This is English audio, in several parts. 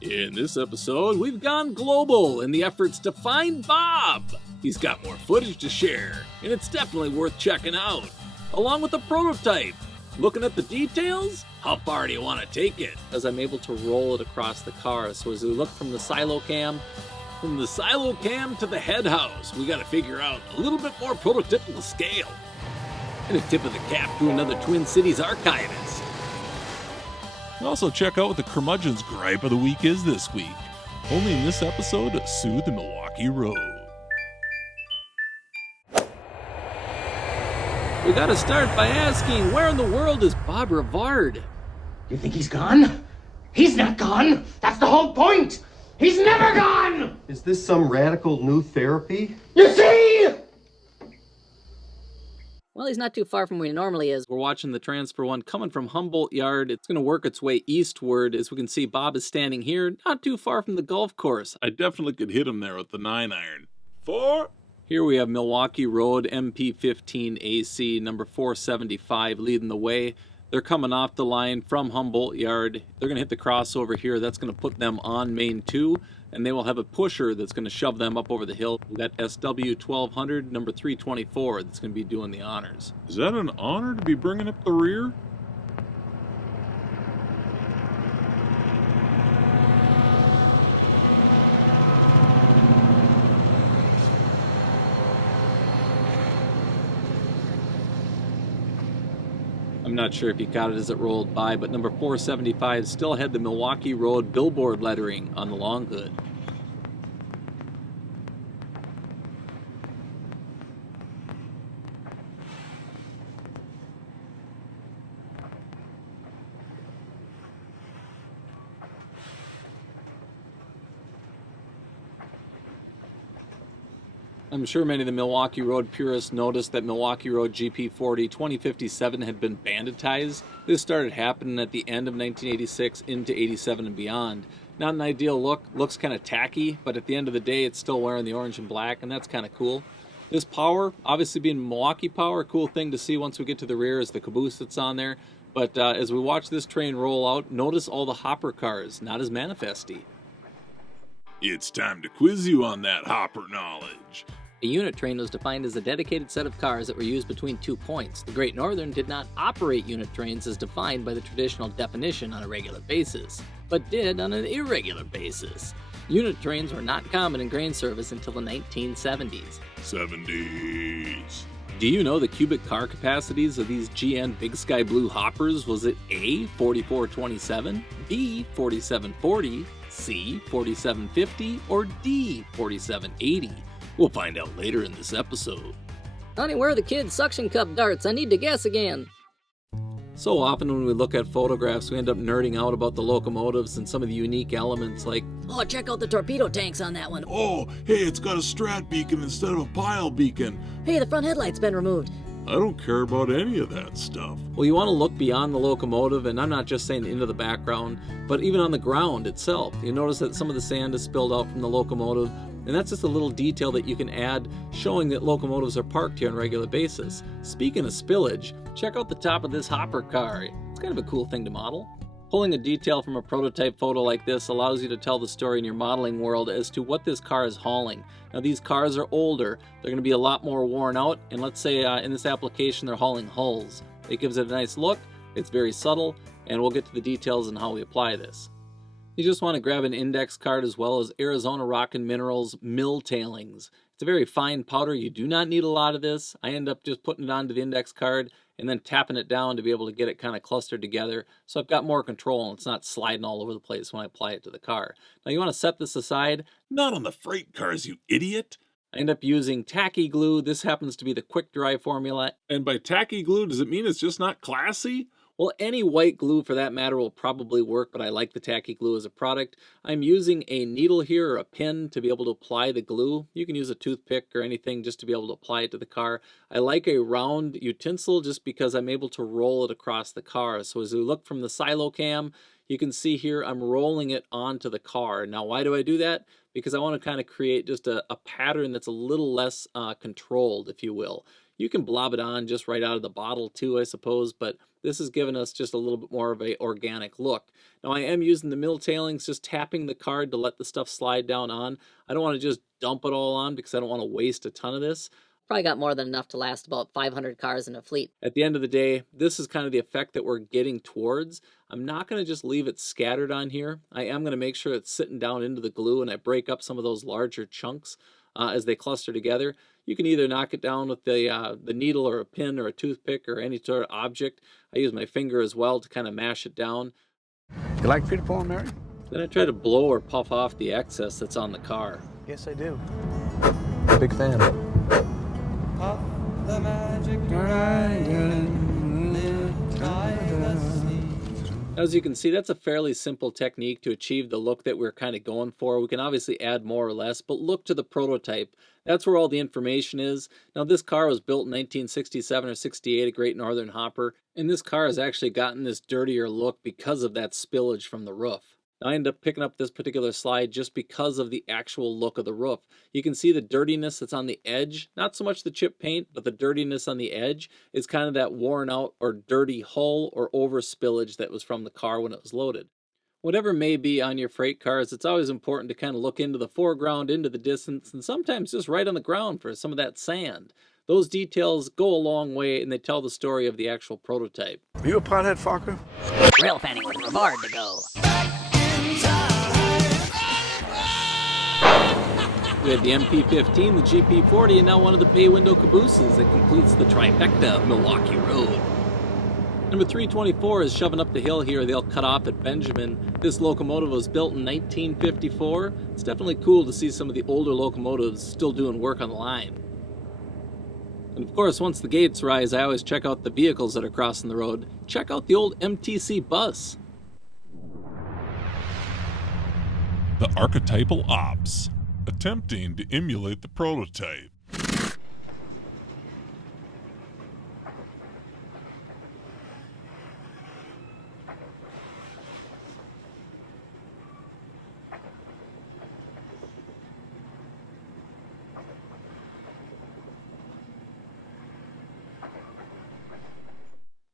In this episode, we've gone global in the efforts to find Bob. He's got more footage to share, and it's definitely worth checking out. Along with a prototype. Looking at the details? How far do you want to take it? As I'm able to roll it across the car. So as we look from the silo cam to the head house, we gotta figure out a little bit more prototypical scale. And a tip of the cap to another Twin Cities archivist. Also check out what the curmudgeon's gripe of the week is this week. Only in this episode of Soo The Milwaukee Road. We gotta start by asking, where in the world is Bob Rivard? You think he's gone? He's not gone! That's the whole point! He's never gone! Is this some radical new therapy? You see? Well, he's not too far from where he normally is. We're watching the transfer one coming from Humboldt Yard. It's going to work its way eastward. As we can see, Bob is standing here, not too far from the golf course. I definitely could hit him there with the 9-iron. 4. Here we have Milwaukee Road, MP15 AC, number 475, leading the way. They're coming off the line from Humboldt Yard. They're going to hit the crossover here. That's going to put them on Main 2, and they will have a pusher that's going to shove them up over the hill. We've got SW1200, number 324, that's going to be doing the honors. Is that an honor to be bringing up the rear? I'm not sure if you caught it as it rolled by, but number 475 still had the Milwaukee Road billboard lettering on the long hood. I'm sure many of the Milwaukee Road purists noticed that Milwaukee Road GP40 2057 had been banditized. This started happening at the end of 1986 into 87 and beyond. Not an ideal look, looks kind of tacky, but at the end of the day it's still wearing the orange and black, and that's kind of cool. This power, obviously being Milwaukee power, a cool thing to see once we get to the rear is the caboose that's on there. But as we watch this train roll out, notice all the hopper cars, not as manifesty. It's time to quiz you on that hopper knowledge. A unit train was defined as a dedicated set of cars that were used between 2 points. The Great Northern did not operate unit trains as defined by the traditional definition on a regular basis, but did on an irregular basis. Unit trains were not common in grain service until the 1970s. 70s. Do you know the cubic car capacities of these GN Big Sky Blue hoppers? Was it A, 4427, B, 4740, C, 4750, or D, 4780? We'll find out later in this episode. Honey, where are the kids' suction cup darts? I need to guess again. So often when we look at photographs, we end up nerding out about the locomotives and some of the unique elements like, Oh, check out the torpedo tanks on that one. Oh, hey, it's got a strat beacon instead of a pile beacon. Hey, the front headlight's been removed. I don't care about any of that stuff. well, you want to look beyond the locomotive, and I'm not just saying into the background, but even on the ground itself. You notice that some of the sand is spilled out from the locomotive, and that's just a little detail that you can add showing that locomotives are parked here on a regular basis. Speaking of spillage, check out the top of this hopper car. It's kind of a cool thing to model. Pulling a detail from a prototype photo like this allows you to tell the story in your modeling world as to what this car is hauling. Now these cars are older, they're going to be a lot more worn out, and let's say in this application they're hauling hulls. It gives it a nice look, it's very subtle, and we'll get to the details on how we apply this. You just want to grab an index card as well as Arizona Rock and Minerals mill tailings. It's a very fine powder, you do not need a lot of this. I end up just putting it onto the index card and then tapping it down to be able to get it kind of clustered together. So I've got more control and it's not sliding all over the place when I apply it to the car. Now you want to set this aside. Not on the freight cars, you idiot. I end up using tacky glue. This happens to be the quick dry formula. And by tacky glue, does it mean it's just not classy? Well, any white glue for that matter will probably work, but I like the tacky glue as a product. I'm using a needle here or a pin to be able to apply the glue. You can use a toothpick or anything just to be able to apply it to the car. I like a round utensil just because I'm able to roll it across the car. So as we look from the silo cam, you can see here I'm rolling it onto the car. Now why do I do that? Because I want to kind of create just a pattern that's a little less controlled, if you will. You can blob it on just right out of the bottle too, I suppose, but This has given us just a little bit more of a organic look. Now I am using the mill tailings, just tapping the card to let the stuff slide down on. I don't want to just dump it all on because I don't want to waste a ton of this. Probably got more than enough to last about 500 cars in a fleet. At the end of the day, this is kind of the effect that we're getting towards. I'm not going to just leave it scattered on here. I am going to make sure it's sitting down into the glue and I break up some of those larger chunks as they cluster together. You can either knock it down with the needle or a pin or a toothpick or any sort of object. I use my finger as well to kind of mash it down. You like Peter, Paul, and Mary? Then I try to blow or puff off the excess that's on the car. Yes, I do. Big fan. The magic As you can see, that's a fairly simple technique to achieve the look that we're kind of going for. We can obviously add more or less, but look to the prototype. That's where all the information is. Now this car was built in 1967 or 68, a Great Northern Hopper, and this car has actually gotten this dirtier look because of that spillage from the roof. I ended up picking up this particular slide just because of the actual look of the roof. You can see the dirtiness that's on the edge, not so much the chip paint, but the dirtiness on the edge is kind of that worn out or dirty hull or over spillage that was from the car when it was loaded. Whatever may be on your freight cars, it's always important to kind of look into the foreground, into the distance, and sometimes just right on the ground for some of that sand. Those details go a long way and they tell the story of the actual prototype. Are you a pothead, Fokker? Rail fanning with Rivard to go. We have the MP15, the GP40, and now one of the bay window cabooses that completes the trifecta of Milwaukee Road. Number 324 is shoving up the hill here. They'll cut off at Benjamin. This locomotive was built in 1954. It's definitely cool to see some of the older locomotives still doing work on the line. And of course, once the gates rise, I always check out the vehicles that are crossing the road. Check out the old MTC bus. The archetypal ops, attempting to emulate the prototype.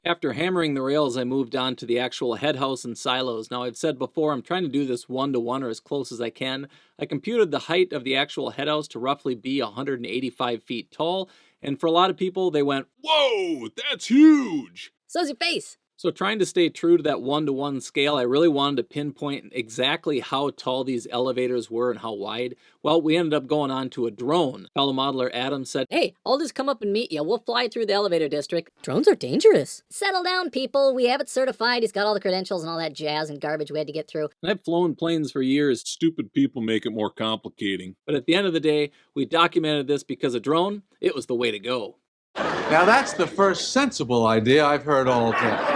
After hammering the rails, I moved on to the actual head house and silos. Now, I've said before, I'm trying to do this 1-to-1 or as close as I can. I computed the height of the actual head house to roughly be 185 feet tall, and for a lot of people, they went, Whoa, that's huge! So's your face. So trying to stay true to that 1-to-1 scale, I really wanted to pinpoint exactly how tall these elevators were and how wide. Well, we ended up going on to a drone. Fellow modeler Adam said, Hey, I'll just come up and meet you. We'll fly through the elevator district. Drones are dangerous. Settle down, people. We have it certified. He's got all the credentials and all that jazz and garbage we had to get through. I've flown planes for years. Stupid people make it more complicating. But at the end of the day, we documented this because a drone, it was the way to go. Now that's the first sensible idea I've heard all day.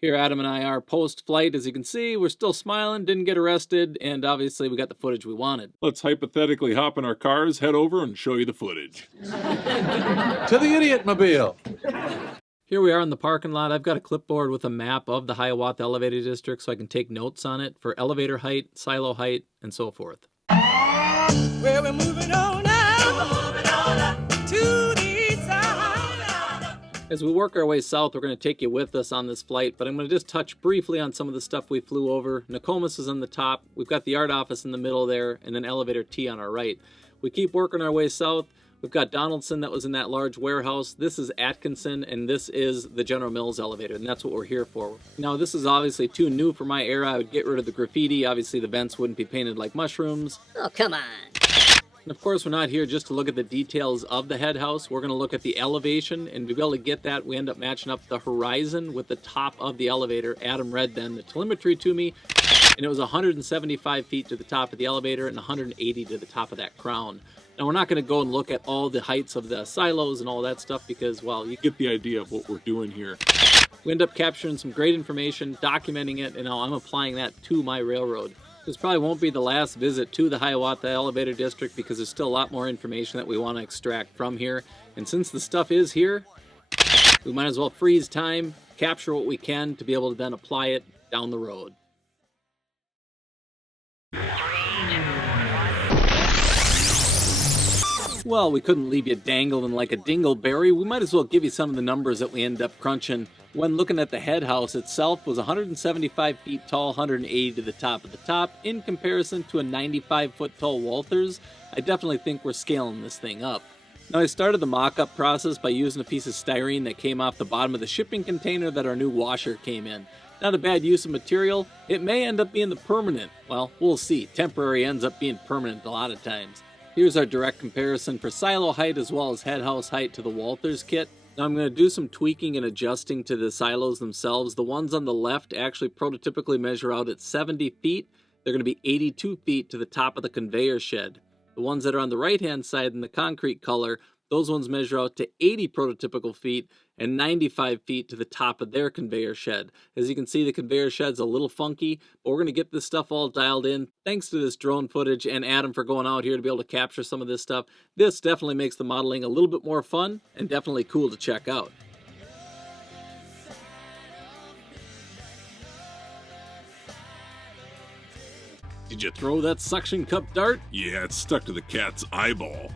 Here Adam and I are post-flight. As you can see, we're still smiling, didn't get arrested, and obviously we got the footage we wanted. Let's hypothetically hop in our cars, head over, and show you the footage. To the Idiot-mobile. Here we are in the parking lot. I've got a clipboard with a map of the Hiawatha Elevator District so I can take notes on it for elevator height, silo height, and so forth. Well, we're moving on now. We're moving on up to the east side. As we work our way south, we're going to take you with us on this flight, but I'm going to just touch briefly on some of the stuff we flew over. Nokomis is on the top. We've got the yard office in the middle there, and then elevator T on our right. We keep working our way south. We've got Donaldson that was in that large warehouse. This is Atkinson, and this is the General Mills elevator, and that's what we're here for. Now, this is obviously too new for my era. I would get rid of the graffiti. Obviously, the vents wouldn't be painted like mushrooms. Oh, come on. And of course, we're not here just to look at the details of the head house. We're going to look at the elevation, and to be able to get that, we end up matching up the horizon with the top of the elevator. Adam read then the telemetry to me, and it was 175 feet to the top of the elevator and 180 to the top of that crown. Now, we're not going to go and look at all the heights of the silos and all that stuff because, well, you Get the idea of what we're doing here. we end up capturing some great information, documenting it, and now I'm applying that to my railroad. This probably won't be the last visit to the Hiawatha Elevator District because there's still a lot more information that we want to extract from here. And since the stuff is here, we might as well freeze time, capture what we can to be able to then apply it down the road. Well, we couldn't leave you dangling like a dingleberry. We might as well give you some of the numbers that we end up crunching. When looking at the head house itself, was 175 feet tall, 180 to the top of the top. In comparison to a 95-foot tall Walthers, I definitely think we're scaling this thing up. Now, I started the mock-up process by using a piece of styrene that came off the bottom of the shipping container that our new washer came in. Not a bad use of material. It may end up being the permanent. Well, we'll see. Temporary ends up being permanent a lot of times. Here's our direct comparison for silo height as well as head house height to the Walthers kit. Now I'm going to do some tweaking and adjusting to the silos themselves. The ones on the left actually prototypically measure out at 70 feet. They're going to be 82 feet to the top of the conveyor shed. The ones that are on the right-hand side in the concrete color, those ones measure out to 80 prototypical feet and 95 feet to the top of their conveyor shed. As you can see, the conveyor shed's a little funky, but we're going to get this stuff all dialed in. Thanks to this drone footage and Adam for going out here to be able to capture some of this stuff. This definitely makes the modeling a little bit more fun and definitely cool to check out. Did you throw that suction cup dart? Yeah, it's stuck to the cat's eyeball.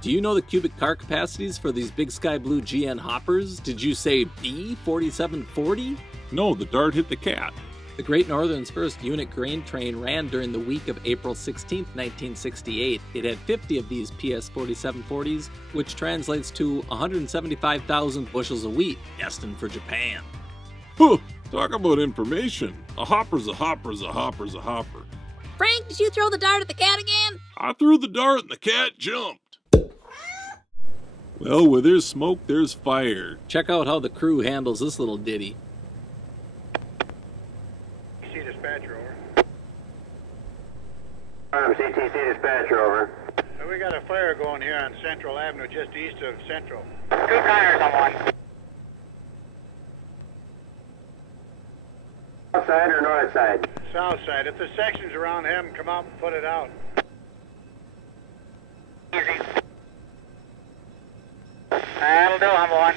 Do you know the cubic car capacities for these big sky blue GN hoppers? Did you say B4740? No, the dart hit the cat. The Great Northern's first unit grain train ran during the week of April 16, 1968. It had 50 of these PS4740s, which translates to 175,000 bushels of wheat, destined for Japan. Huh, talk about information. A hopper's a hopper's a hopper's a hopper. Frank, did you throw the dart at the cat again? I threw the dart and the cat jumped. Well, where there's smoke, there's fire. Check out how the crew handles this little ditty. CTC dispatcher, over. CTC dispatcher, over. We got a fire going here on Central Avenue, just east of Central. 2 tires on one. South side or north side? South side. If the section's around him, come out and put it out. Easy. That'll do, I'm on.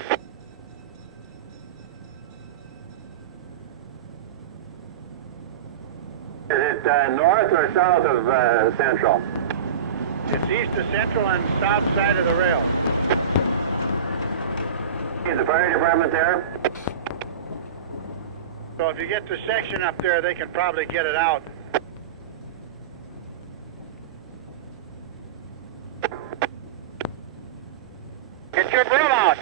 Is it north or south of Central? It's east of Central and south side of the rail. Is the fire department there? So if you get the section up there, they can probably get it out. Get your broom out.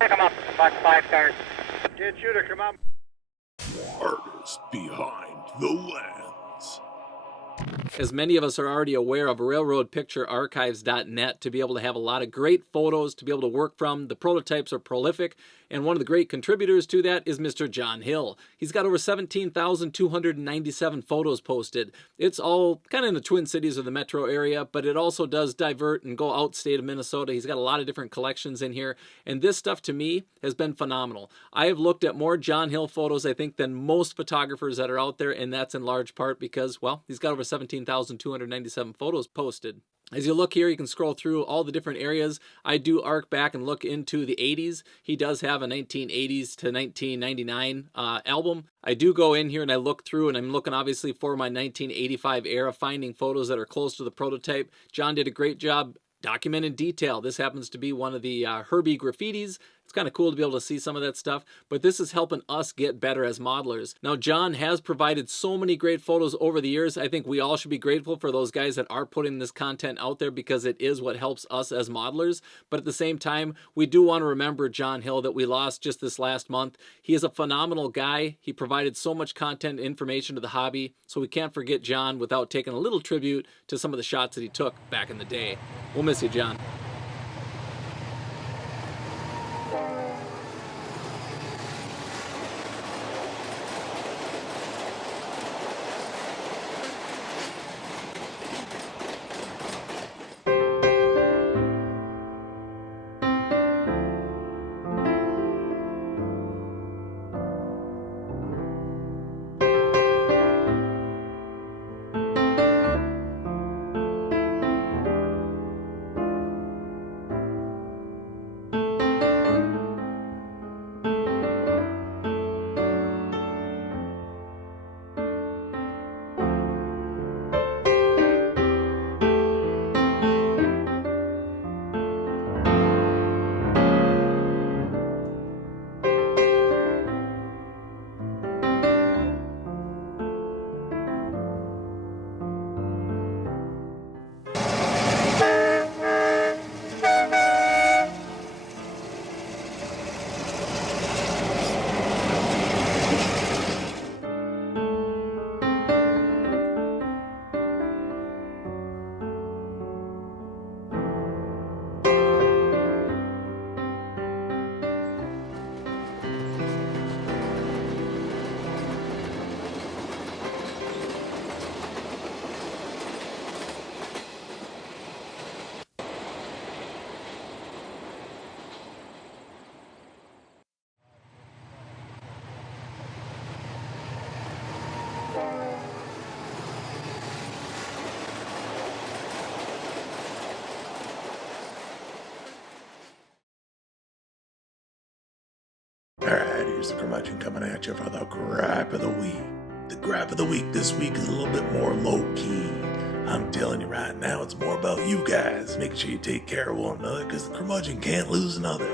Pick them up, about 5 tires. Get you to come up. Artist behind the lens. As many of us are already aware of railroadpicturearchives.net to be able to have a lot of great photos to be able to work from. The prototypes are prolific, and one of the great contributors to that is Mr. John Hill. He's got over 17,297 photos posted. It's all kind of in the Twin Cities or the metro area, but it also does divert and go outstate of Minnesota. He's got a lot of different collections in here, and this stuff to me has been phenomenal. I have looked at more John Hill photos, I think, than most photographers that are out there, and that's in large part because, well, he's got over 17,297 photos posted. As you look here, you can scroll through all the different areas. I do arc back and look into the 80s. He does have a 1980s to 1999 album. I do go in here and I look through, and I'm looking obviously for my 1985 era, finding photos that are close to the prototype. John did a great job documenting detail. This happens to be one of the Herbie graffitis. It's kind of cool to be able to see some of that stuff, but this is helping us get better as modelers. Now, John has provided so many great photos over the years. I think we all should be grateful for those guys that are putting this content out there because it is what helps us as modelers. But at the same time, we do want to remember John Hill that we lost just this last month. He is a phenomenal guy. He provided so much content and information to the hobby, so we can't forget John without taking a little tribute to some of the shots that he took back in the day. We'll miss you, John. Alright, here's the curmudgeon coming at you for the gripe of the week. The gripe of the week this week is a little bit more low-key. I'm telling you right now, it's more about you guys. Make sure you take care of one another, because the curmudgeon can't lose another.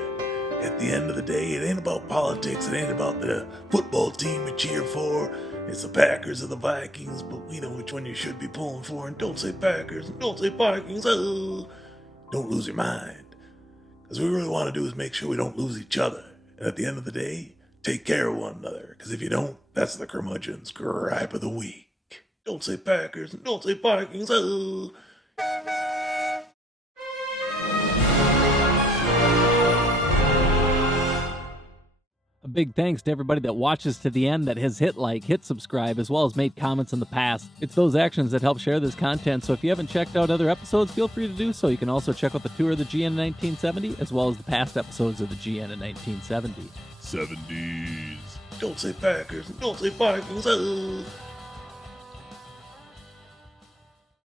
At the end of the day, it ain't about politics, it ain't about the football team we cheer for. It's the Packers or the Vikings, but we know which one you should be pulling for, and don't say Packers, and don't say Vikings, oh. Don't lose your mind. Because what we really want to do is make sure we don't lose each other. And at the end of the day, take care of one another. Because if you don't, that's the curmudgeon's gripe of the week. Don't say Packers and don't say Vikings. Oh. A big thanks to everybody that watches to the end, that has hit like, hit subscribe, as well as made comments in the past. It's those actions that help share this content, so if you haven't checked out other episodes, feel free to do so. You can also check out the tour of the GN in 1970, as well as the past episodes of the GN in 1970. 70s. Don't say Packers and don't say Vikings. Oh.